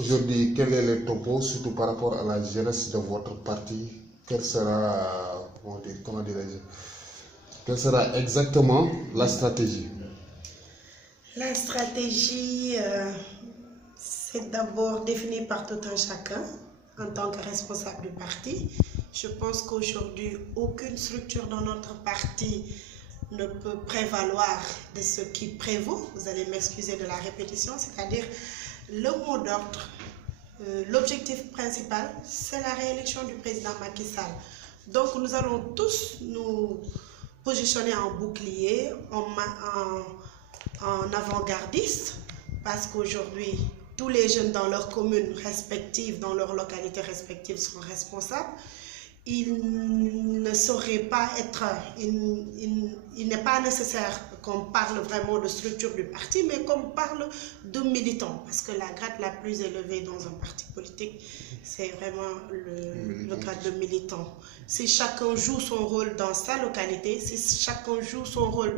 Aujourd'hui, quel est le topo, surtout par rapport à la jeunesse de votre parti? Quelle sera, comment dirais-je, quelle sera exactement la stratégie? La stratégie, c'est d'abord définie par tout un chacun en tant que responsable du parti. Je pense qu'aujourd'hui, aucune structure dans notre parti ne peut prévaloir de ce qui prévaut. Vous allez m'excuser de la répétition, c'est-à-dire le mot d'ordre. L'objectif principal, c'est la réélection du président Macky Sall. Donc nous allons tous nous positionner en bouclier, en avant-gardiste, parce qu'aujourd'hui, tous les jeunes dans leurs communes respectives, dans leurs localités respectives sont responsables. Il ne saurait pas être, il n'est pas nécessaire qu'on parle vraiment de structure du parti, mais qu'on parle de militants, parce que la grade la plus élevée dans un parti politique, c'est vraiment le grade de militant. Si chacun joue son rôle dans sa localité, si chacun joue son rôle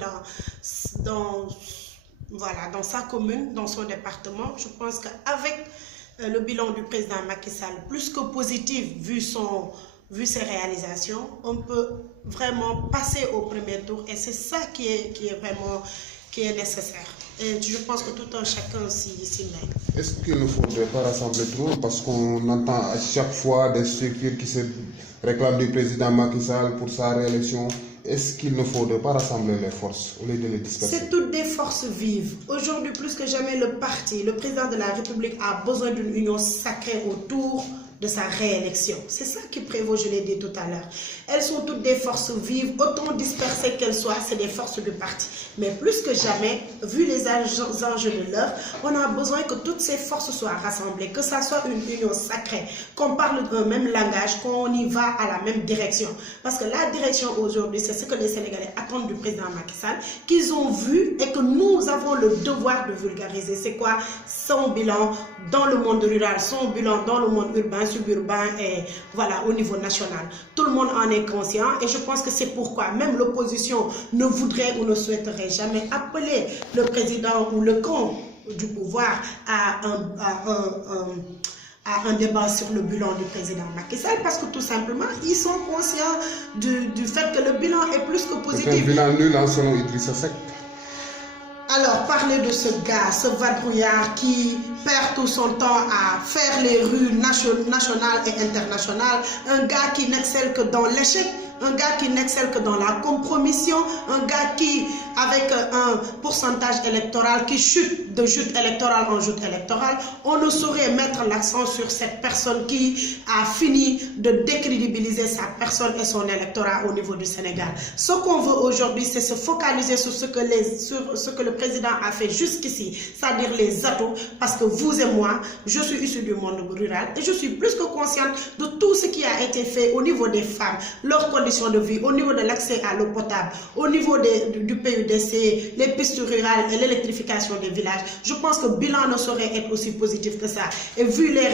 dans sa commune, dans son département, je pense qu'avec le bilan du président Macky Sall, plus que positif vu ses réalisations, on peut vraiment passer au premier tour et c'est ça qui est nécessaire. Et je pense que tout un chacun s'y met. Est-ce qu'il ne faudrait pas rassembler trop? Parce qu'on entend à chaque fois des structures qui se réclament du président Macky Sall pour sa réélection. Est-ce qu'il ne faudrait pas rassembler les forces au lieu de les disperser? C'est toutes des forces vives. Aujourd'hui, plus que jamais, le président de la République a besoin d'une union sacrée autour de sa réélection. C'est ça qui prévaut, je l'ai dit tout à l'heure. Elles sont toutes des forces vives, autant dispersées qu'elles soient, c'est des forces du parti. Mais plus que jamais, vu les enjeux de l'heure, on a besoin que toutes ces forces soient rassemblées, que ça soit une union sacrée, qu'on parle d'un même langage, qu'on y va à la même direction. Parce que la direction aujourd'hui, c'est ce que les Sénégalais attendent du président Macky Sall, qu'ils ont vu et que nous avons le devoir de vulgariser. C'est quoi son bilan dans le monde rural, son bilan dans le monde urbain, suburbain et voilà, au niveau national. Tout le monde en est conscient et je pense que c'est pourquoi même l'opposition ne voudrait ou ne souhaiterait jamais appeler le président ou le camp du pouvoir à un débat sur le bilan du président Macky Sall parce que tout simplement, ils sont conscients du fait que le bilan est plus que positif. C'est un bilan nul selon Idrissa Seck. Alors, parler de ce gars, ce vadrouillard qui perd tout son temps à faire les rues nationales et internationales, un gars qui n'excelle que dans l'échec, un gars qui n'excelle que dans la compromission, un gars qui, avec un pourcentage électoral qui chute de joute électorale en joute électorale, on ne saurait mettre l'accent sur cette personne qui a fini de décrédibiliser sa personne et son électorat au niveau du Sénégal. Ce qu'on veut aujourd'hui, c'est se focaliser sur ce que le président a fait jusqu'ici, c'est-à-dire les atouts, parce que vous et moi, je suis issu du monde rural et je suis plus que consciente de tout ce qui a été fait au niveau des femmes, leurs conditions de vie, au niveau de l'accès à l'eau potable, au niveau du PUDC, les pistes rurales et l'électrification des villages. Je pense que le bilan ne saurait être aussi positif que ça. Et vu les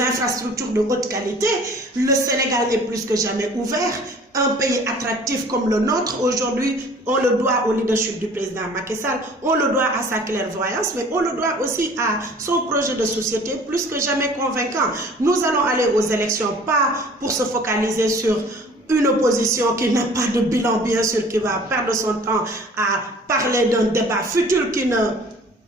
infrastructures de haute qualité, le Sénégal est plus que jamais ouvert. Un pays attractif comme le nôtre, aujourd'hui, on le doit au leadership du président Macky Sall, on le doit à sa clairvoyance, mais on le doit aussi à son projet de société plus que jamais convaincant. Nous allons aller aux élections, pas pour se focaliser sur une opposition qui n'a pas de bilan, bien sûr, qui va perdre son temps à parler d'un débat futur qui ne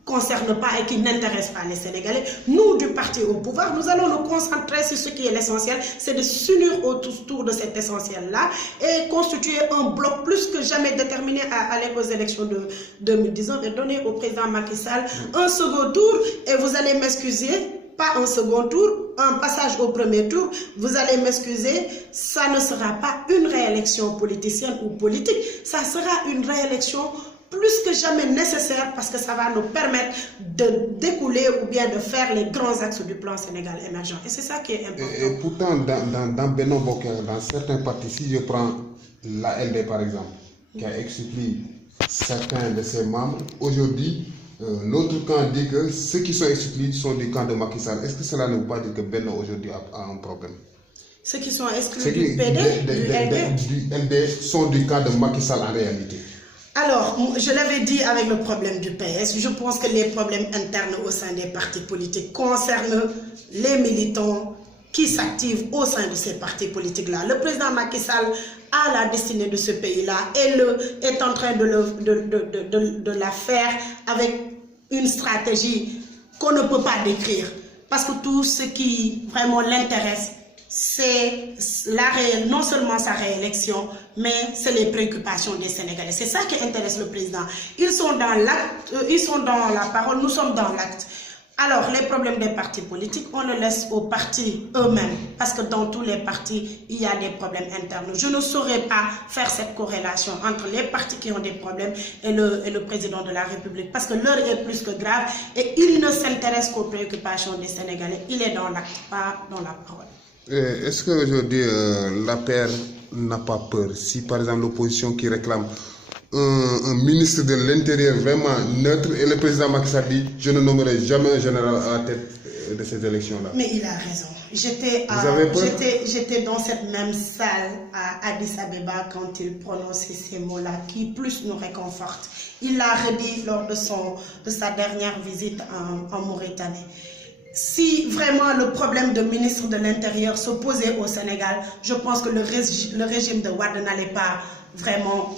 concerne pas et qui n'intéresse pas les Sénégalais. Nous, du parti au pouvoir, nous allons nous concentrer sur ce qui est l'essentiel, c'est de s'unir autour de cet essentiel-là et constituer un bloc plus que jamais déterminé à aller aux élections de 2019 et donner au président Macky Sall un second tour. Et vous allez m'excuser, pas un second tour, un passage au premier tour, vous allez m'excuser, ça ne sera pas une réélection politicienne ou politique, ça sera une réélection plus que jamais nécessaire parce que ça va nous permettre de découler ou bien de faire les grands axes du plan Sénégal émergent. Et c'est ça qui est important. Et pourtant, dans Benno Bokk, dans certains partis, si je prends la LD par exemple, qui a exclu certains de ses membres, aujourd'hui, l'autre camp dit que ceux qui sont exclus sont du camp de Macky Sall. Est-ce que cela ne veut pas dire que Benno aujourd'hui a un problème? Ceux qui sont exclus du PD, du LD sont du camp de Macky Sall en réalité. Alors, je l'avais dit avec le problème du PS, je pense que les problèmes internes au sein des partis politiques concernent les militants qui s'activent au sein de ces partis politiques-là. Le président Macky Sall a la destinée de ce pays-là et est en train de la faire avec une stratégie qu'on ne peut pas décrire. Parce que tout ce qui vraiment l'intéresse, c'est non seulement sa réélection, mais c'est les préoccupations des Sénégalais. C'est ça qui intéresse le président. Ils sont dans l'acte, ils sont dans la parole, nous sommes dans l'acte. Alors, les problèmes des partis politiques, on le laisse aux partis eux-mêmes, parce que dans tous les partis, il y a des problèmes internes. Je ne saurais pas faire cette corrélation entre les partis qui ont des problèmes et le président de la République, parce que l'heure est plus que grave et il ne s'intéresse qu'aux préoccupations des Sénégalais. Il est dans l'acte, pas dans la parole. Est-ce qu'aujourd'hui, l'APR n'a pas peur si, par exemple, l'opposition qui réclame un ministre de l'Intérieur vraiment neutre et le président Macky Sall dit « je ne nommerai jamais un général à la tête de ces élections-là ». Mais il a raison. J'étais dans cette même salle à Addis Abeba quand il prononçait ces mots-là qui plus nous réconfortent. Il l'a redit lors de sa dernière visite en Mauritanie. Si vraiment le problème de ministre de l'Intérieur se posait au Sénégal, je pense que le régime de Wade n'allait pas vraiment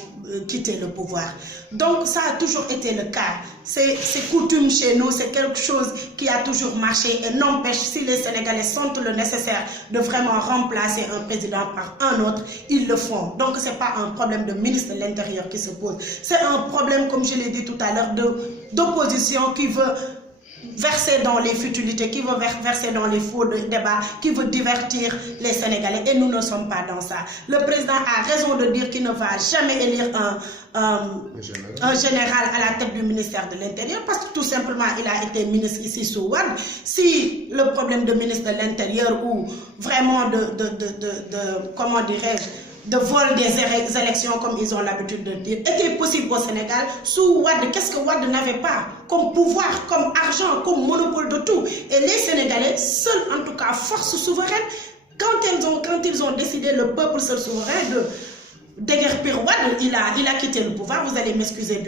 quitter le pouvoir. Donc ça a toujours été le cas. C'est coutume chez nous, c'est quelque chose qui a toujours marché et n'empêche, si les Sénégalais sentent le nécessaire de vraiment remplacer un président par un autre, ils le font. Donc ce n'est pas un problème de ministre de l'Intérieur qui se pose. C'est un problème, comme je l'ai dit tout à l'heure, d'opposition qui veut verser dans les futilités, qui veut verser dans les faux débats, qui veut divertir les Sénégalais. Et nous ne sommes pas dans ça. Le président a raison de dire qu'il ne va jamais élire un général à la tête du ministère de l'Intérieur parce que tout simplement, il a été ministre ici sous Wade. Si le problème de ministre de l'Intérieur ou vraiment comment dirais-je, de vol des élections, comme ils ont l'habitude de dire, était possible au Sénégal, sous Wade, qu'est-ce que Wade n'avait pas comme pouvoir, comme argent, comme monopole de tout. Et les Sénégalais, seuls en tout cas, force souveraine, quand ils ont décidé, le peuple seul souverain, de déguerpir Wade, il a quitté le pouvoir, vous allez m'excuser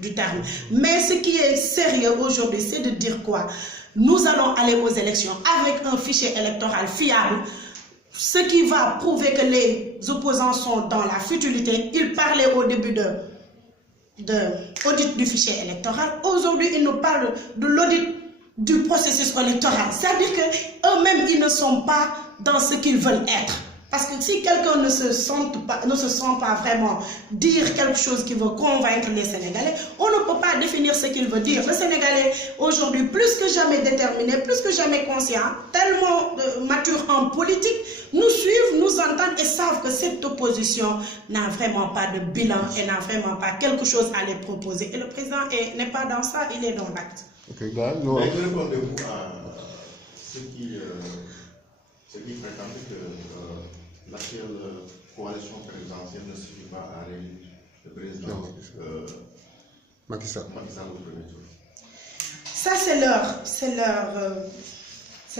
du terme. Mais ce qui est sérieux aujourd'hui, c'est de dire quoi? Nous allons aller aux élections avec un fichier électoral fiable, ce qui va prouver que les opposants sont dans la futilité. Ils parlaient au début de l'audit du fichier électoral. Aujourd'hui, ils nous parlent de l'audit du processus électoral. C'est-à-dire qu'eux-mêmes, ils ne sont pas dans ce qu'ils veulent être. Parce que si quelqu'un ne se sent pas vraiment dire quelque chose qui veut convaincre les Sénégalais, on ne peut pas définir ce qu'il veut dire. Le Sénégalais, aujourd'hui, plus que jamais déterminé, plus que jamais conscient, tellement mature en politique, nous suivent, nous entendent et savent que cette opposition n'a vraiment pas de bilan et n'a vraiment pas quelque chose à les proposer. Et le président n'est pas dans ça, il est dans l'acte. Okay, mais répondez-vous à ceux qui prétendent que l'actuelle coalition présidentielle ne suffit pas à réélire le président Macky Sall au premier tour. Ça, c'est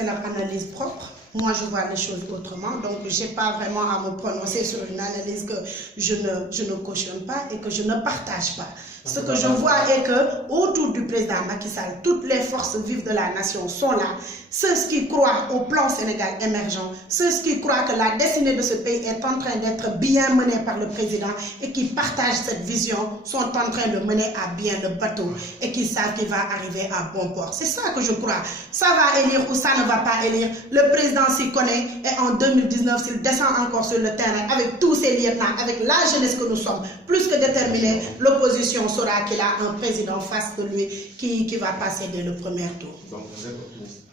leur analyse propre. Moi, je vois les choses autrement. Donc, je n'ai pas vraiment à me prononcer sur une analyse que je ne cautionne pas et que je ne partage pas. Ce que je vois est que autour du président Macky Sall, toutes les forces vives de la nation sont là. Ceux qui croient au plan Sénégal émergent, ceux qui croient que la destinée de ce pays est en train d'être bien menée par le président et qui partagent cette vision sont en train de mener à bien le bateau et qui savent qu'il va arriver à bon port. C'est ça que je crois. Ça va élire ou ça ne va pas élire. Le président s'y connaît et en 2019, s'il descend encore sur le terrain avec tous ses lieutenants, avec la jeunesse que nous sommes, plus que déterminés, l'opposition saura qu'il a un président face de lui qui va passer dès le premier tour. Donc vous êtes optimiste?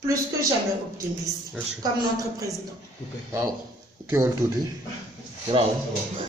Plus que jamais optimiste. Merci. Comme notre président. Wow. Bravo.